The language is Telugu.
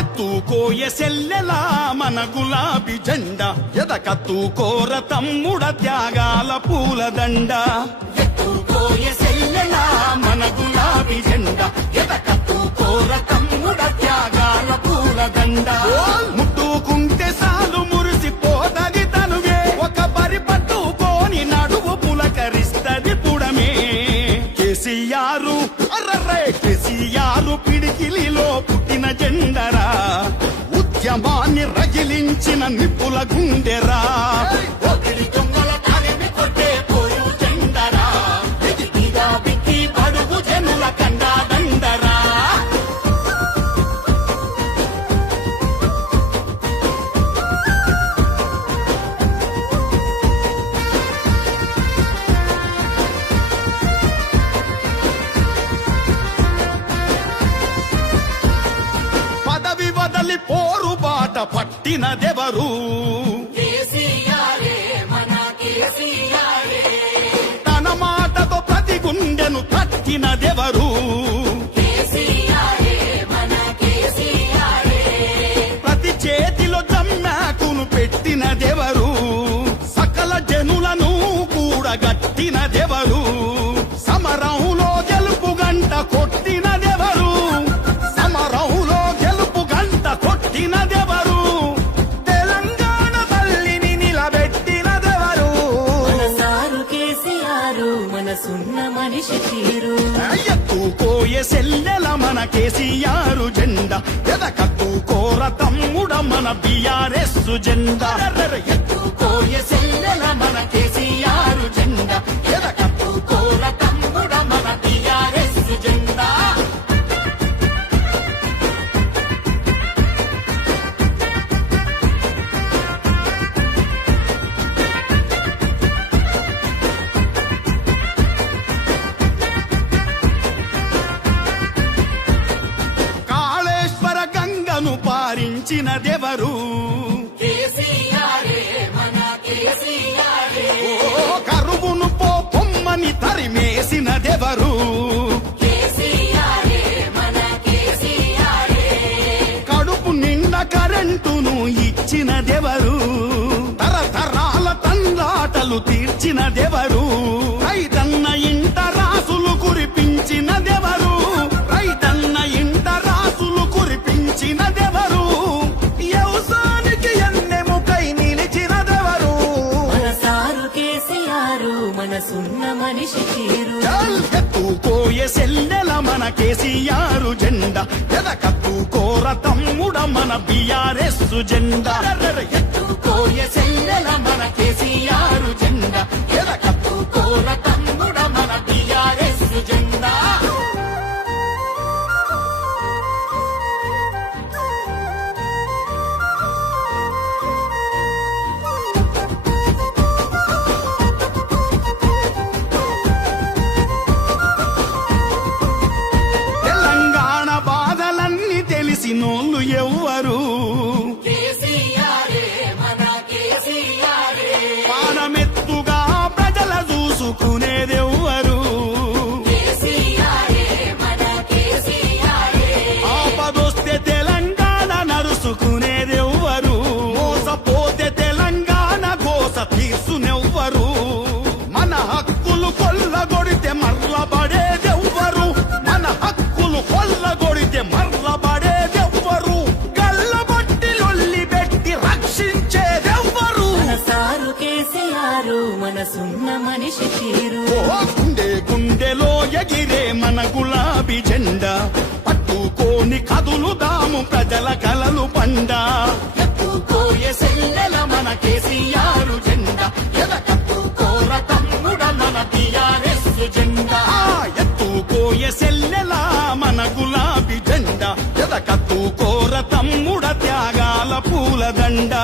ఎత్తుకోయ సెల్లెలా మన గులాబీ జెండా ఎదకత్తుకోర తమ్ముడ త్యాగాల పూలదండ. ఎత్తుకోయ సెల్లెలా మన గులాబీ జెండా ఎదకత్తుకోర తమ్ముడ త్యాగాల పూలదండ. ముట్టుకుంటే సాలు మురిసిపోతది తనువే, ఒక పరి పట్టుకోని నడువు పులకరిస్తది పుడమే. కేసీఆర్ అర్రర్రే కేసీఆర్ పిడికిలిలో పుట్టిన జెండరా, ఉద్యమాన్ని రగిలించిన నిప్పుల గుండెరా. ఒకిడి దొంగల తరిమి కొట్టే పోరు జెండరా, ఇది మీద బిక్కి పడుగు జనుల కండా దండరా. పదవి వదలి పోరు బాట పట్టినదెవరు? తన మాటతో ప్రతి గుండెను తట్టినదెవరు? ప్రతి చేతిలో జమ్మాకును పెట్టినదెవరు? సకల జనులను కూడగట్టినదెవరు? సమరంలో గెలుపు గంట కొట్టినదెవరు? సమరంలో గెలుపు గంట కొట్టినదెవరు? తెలంగాణ తల్లిని నిలబెట్టినదెవరు? మనసున్న మనిషి తీరు. ఎత్తుకోయ సెల్లెల మన కేసీఆర్ జెండా ఎదకత్తుకోర తమ్ముడ మన బీఆర్ఎస్ జెండా. ఎత్తుకోయ సెల్లెల మన కేసీఆర్ జెండా ఎదకత్తుకోర తమ్ముడ మన బీఆర్ఎస్ జెండా. కాళేశ్వర గంగను పారించినదెవరు? కరువును పొమ్మని తరిమేసినదెవరు? కడుపు నిండా కరెంటును ఇచ్చినదెవరు? తరతరాల తండ్రాటలు తీర్చినదెవరు? రైతన్న ఇంట రాసులు కురిపించినదెవరు? రైతన్న ఇంట రాసులు కురిపించినదెవరు? వ్యవసాయానికి ఎన్నెముకై నిలిచినదెవరు? మనసున్న మనిషి తీరు. ఎత్తుకోయ సెల్లెల మన కేసీఆర్ జెండా ఎదకత్తుకోర తమ్ముడ మన బీఆర్ఎస్ జెండా. ఎత్తుకోయ సెల్లెల మన కేసీఆర్ జెండా ఎదకత్తుకోర తమ్ముడ మన బీఆర్ఎస్ జెండా. తెలంగాణ బాధలన్నీ తెలిసినోళ్ళు ఎవ్వరు? పానమెత్తుగా ప్రజల చూసుకునేదెవ్వరు? ఆపదొస్తే తెలంగాణ నరుసుకునేదెవ్వరు? మోసపోతే తెలంగాణ గోస తీర్చునెవ్వరు? మన హక్కులు కొల్లగొడితే మర్లబడేదెవ్వరు? మన హక్కులు కొల్లగొడితే మర్లబడేదెవ్వరు? గల్లబట్టి లొల్లి పెట్టి రక్షించేదెవ్వరు? మనసున్న మనిషి తీరు. గుండె గుండెలో ఎగిరే మన గులాబీ జెండా పట్టుకోని కదులుదాము ప్రజల కలలు పండా. ఎత్తుకోయ సెల్లెల మన కేసీఆర్ జెండా ఎదకత్తుకోర తమ్ముడ మన బీఆర్ఎస్ జెండా. ఎత్తుకోయ సెల్లెల మన గులాబీ జెండా ఎదకత్తుకోర తమ్ముడ త్యాగాల పూలదండ.